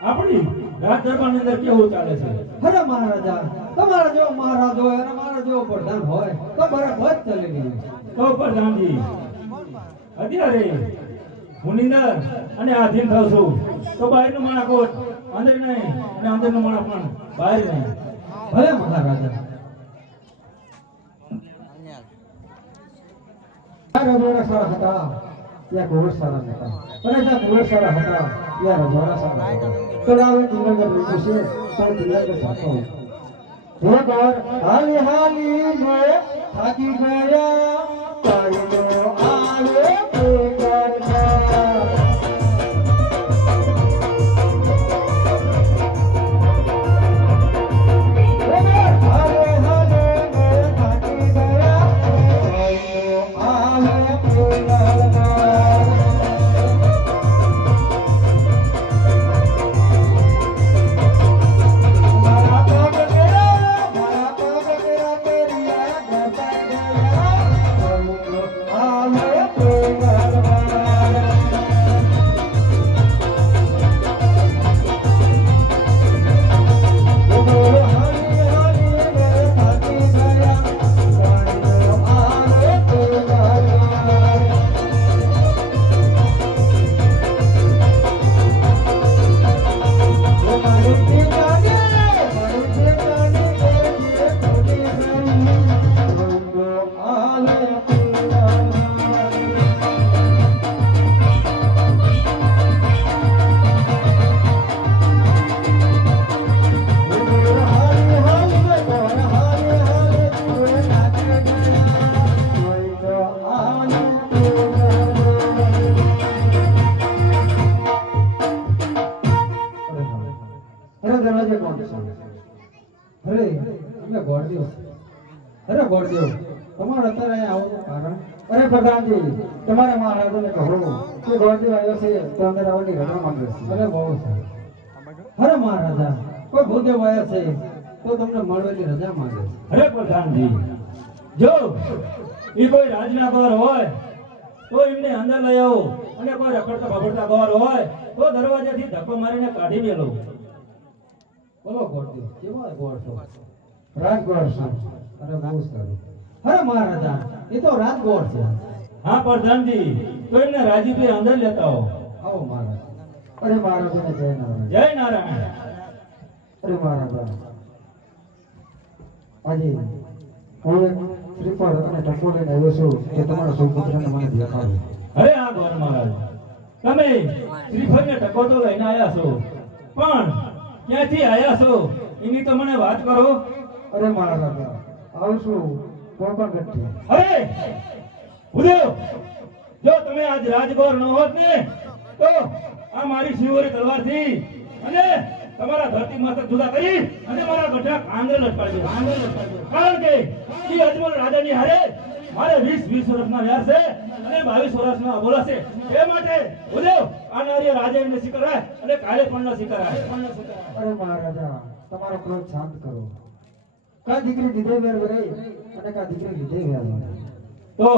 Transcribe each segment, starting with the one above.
આપણી રાજ દરબારની અંદર કેવું ચાલે છે? અરે મહારાજા, તમારા જેવો મહારાજ હોય અને મારા જેવો પ્રધાન હોય તો બરાબર ચાલે ગયું. તો પ્રધાનજી અત્યારે હું નિંદર અને આધીન થાઉં છું તો બહારનું માણસ કોટ અંદર નહીં અને અંદરનું માણસ પણ બહાર નહીં. ભલે મહારાજા. રજવાડા સારા હતા ત્યાં ઘોડ સારા હતા અને જ્યાં ઘોડ સારા હતા ત્યાં રજવાડા સારા હતા. તો લાવે દિનગર લીધું છે તો દિનગર સાચો હે ગોર હાલી હાલી જો થાકી ગયા કાયદો આવે પ્રધાનજી તમારે મહારાજાને કહો કે ગોળદેવ આવ્યો છે તો અંદર આવવાની રજા માંગે છે. અરે બહુ સારું. અરે મહારાજા કોઈ ભૂદેવ આવ્યો છે તો તમને મળવાની રજા માંગે છે. અરે પ્રધાનજી જો એ કોઈ રાજના ગોર હોય તો એમને અંદર લઈ આવો અને કોઈ રખડતા ભગડતા ગોર હોય તો દરવાજાથી ધક્કો મારીને કાઢી મેલો. બોલો ગોળદેવ કેવા ગોળ છો? રાજગોળ છો. અરે બહુ સારું. અરે મહારાજા એ તો રાજગોળ છે. હા પ્રધાનજી તો એમને રાજીપી અંદર લેતા આવો. આવો મહારાજ. અરે મહારાજાને જય નારાયણ. જય નારાયણ. અરે મહારાજા આજે હું એક શ્રીફળ અને ટકો લઈને આવ્યો છું કે તમારા સુપુત્રને મને દેખાડો. અરે આ ગોર મહારાજ તમે શ્રીફળ ને ટકો તો લઈને આવ્યા છો પણ ક્યાંથી આવ્યા છો એની તો મને વાત કરો. અરે મહારાજા આવશું કોપણગઢથી. અરે ભૂદેવ જો તમે આજ રાજગોર ન હોત ને તો આ મારી શિવોરી તલવારથી અને તમારા ધરતી મસ્તક જુદા કરી અને મારા ગઢા આંગળે લટકાડી દો. કારણ કે એ અજમલ રાજાની હારે મારે 20 વર્ષના વ્યાસ છે અને 22 વર્ષના અબોલા છે. એ માટે ભૂદેવ આ નારીય રાજા એમને સ્વીકારાય અને કાલે પણ ન સ્વીકારાય. અરે મહારાજા તમારો ક્રોધ શાંત કરો. કા દીકરી દીધે વેર વરે અને કા દીકરી લીધે વેર વરે. તો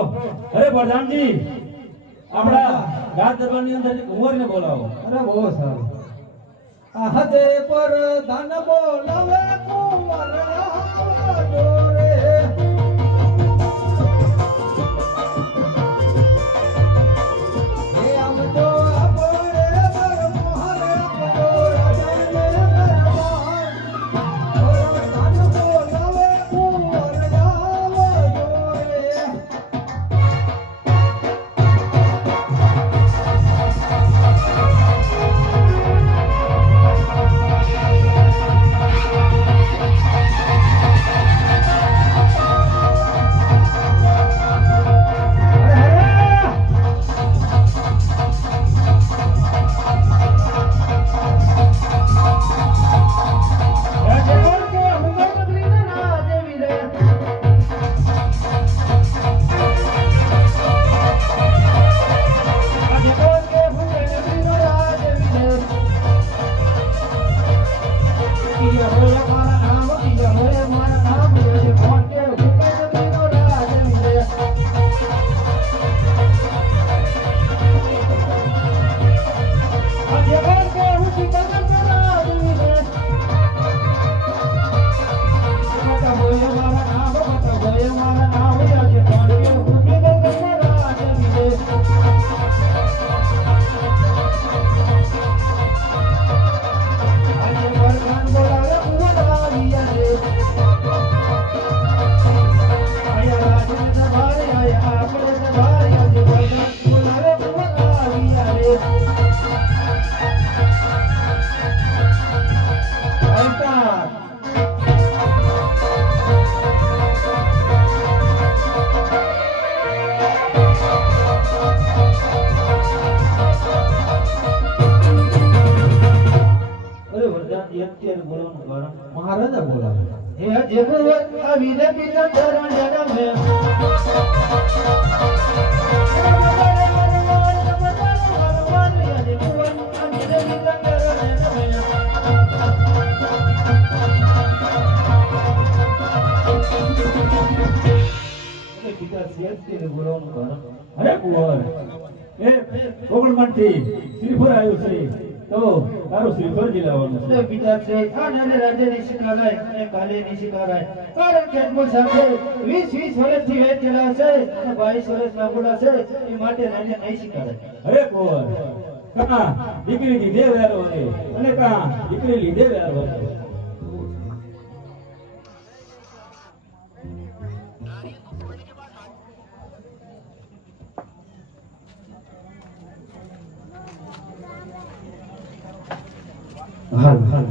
અરે પ્રધાનજી આપણા રાજ દરબારની અંદર કુંવરને બોલાવો. અરે બહુ સારું. આહદે પર ધન બોલાવે કુંવર જોરે. હે આમ તો આપણે દરબાર આપજો રાજને દરબાર. ધન બોલાવે કુંવર આવે જોરે. મહારાજા બોલાવે. હે જગવત આવીને પિતા ચરણ જનમે પિતા શેઠજીને બોલાવવાનું કારણ અરે કુંવર એ કોકણમાંથી શ્રીફળ આવ્યું છે તો તારું શ્રીફળ જ લાવવાનું છે. પિતા છે આ નાને રાજ્ય ની શીખાડાય અને કાલે ની શીખાડાય કારણ કે અજમલ સાથે 20 વર્ષથી વેચેલા છે અને 22 વર્ષ લાંબોડા છે એ માટે નાને નહીં શીખાડાય. અરે કુંવર કા દીકરી લીધે વ્યારો વરે અને કા દીકરી લીધે વ્યારો વરે. હાલ હાલ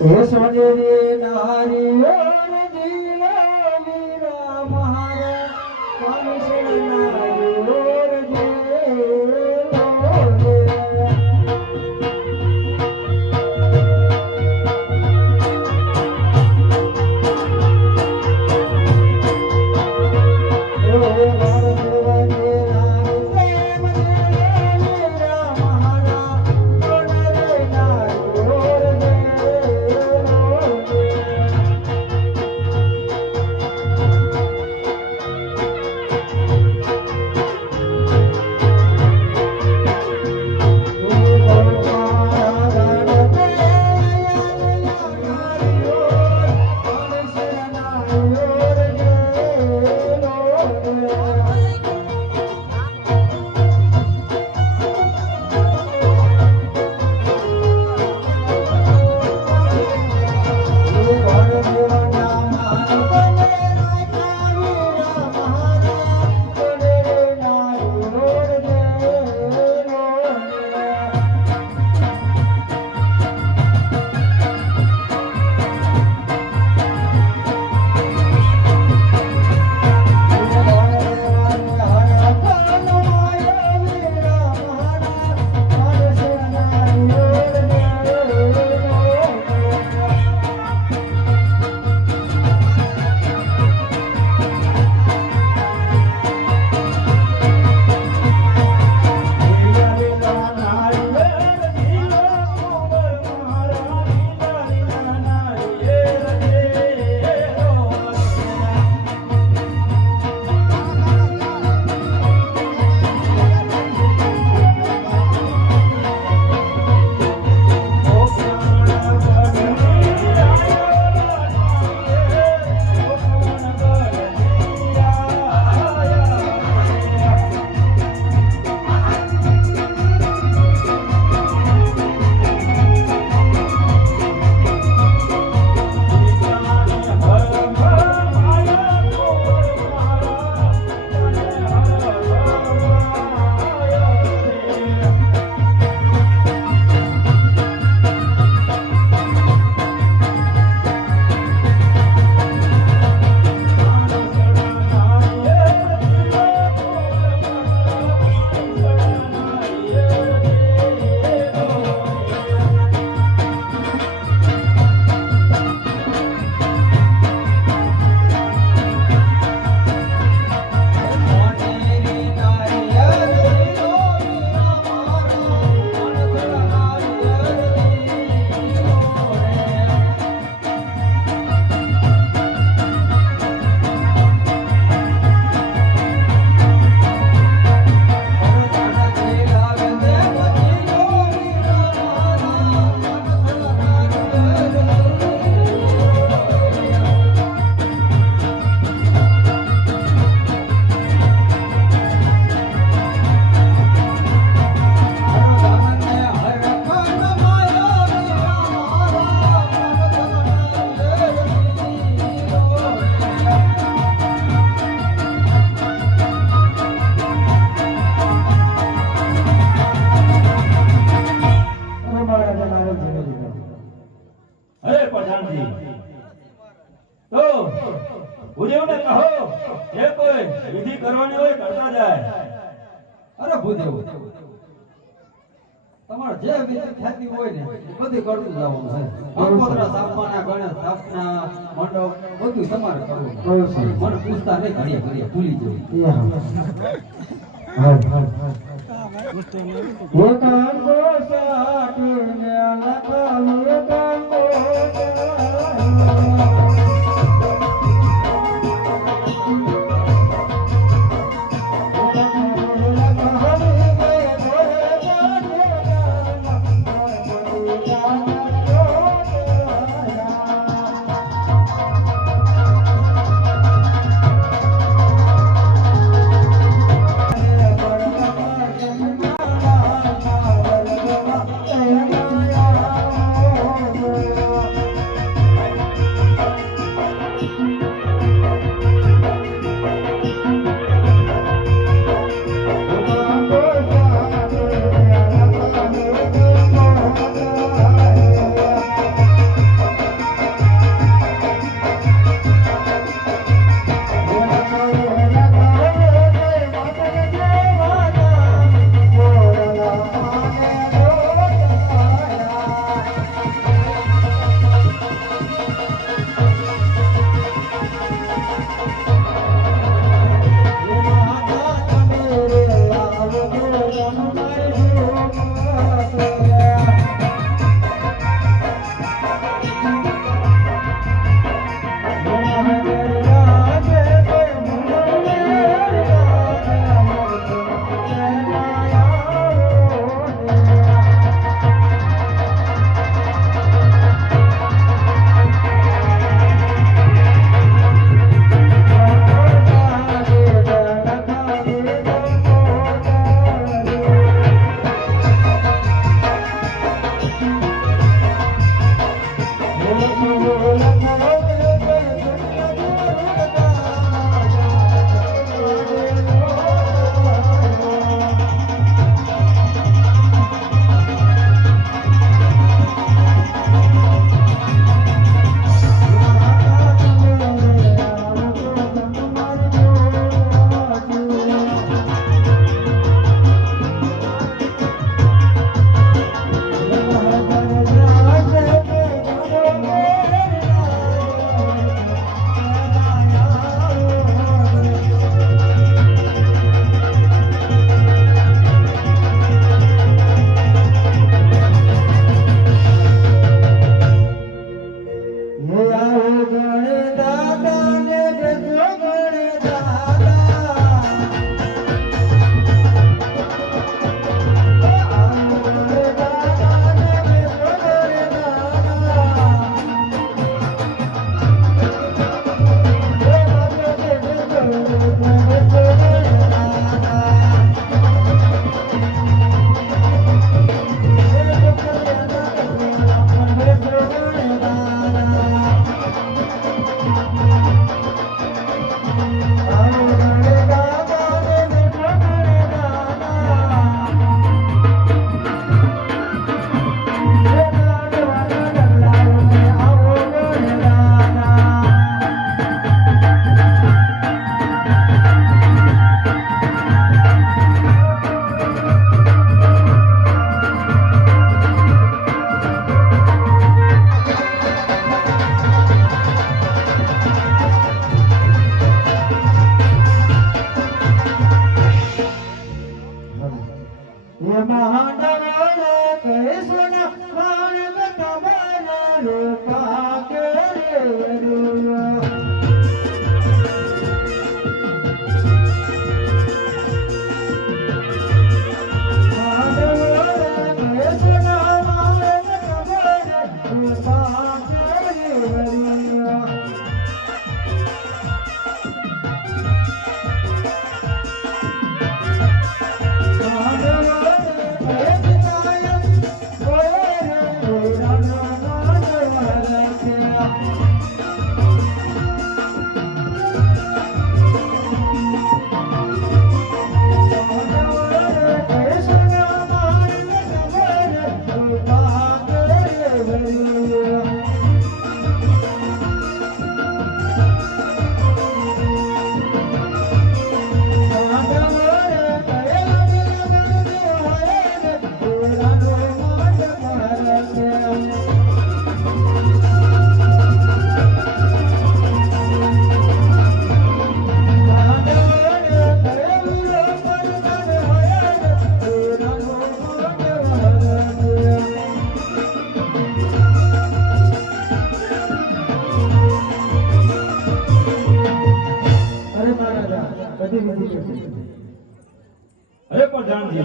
એ સોનેરી નારીઓ રે જીલા મીરા મહારા પાનસણ નારીઓ રે જીલો રે. રામજી તો ભૂદેવને કહો જે કોઈ વિધિ કરવાની હોય કરતા જાય અરે ભૂદેવ તમારે જે વિધિ થતી હોય ને એ બધી કરતું જવાનું છે કંકોત્રા સ્થાપના ગણેશ સ્થાપના મંડપ બધું તમારે કરવું મને પૂછતા નહીં ઘડીએ ઘડીએ ભૂલી જવું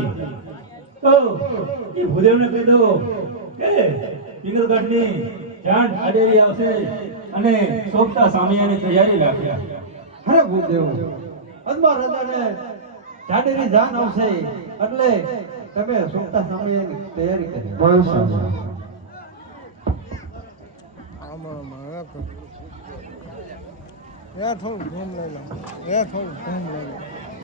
નથી તો એ ભૂદેવને કહી દો કે પિંગલગઢની જાન આડેરી આવશે અને સોગટા સામિયાની તૈયારી રાખે. અરે ભૂદેવ અદમા રાજાને જાડેરી જાન આવશે એટલે તમે સોગટા સામૈયાની તૈયારી કરી. બહુ સરસ. થોડું ઘૂમ લઈ લો થોડું ઘૂમ લઈ લો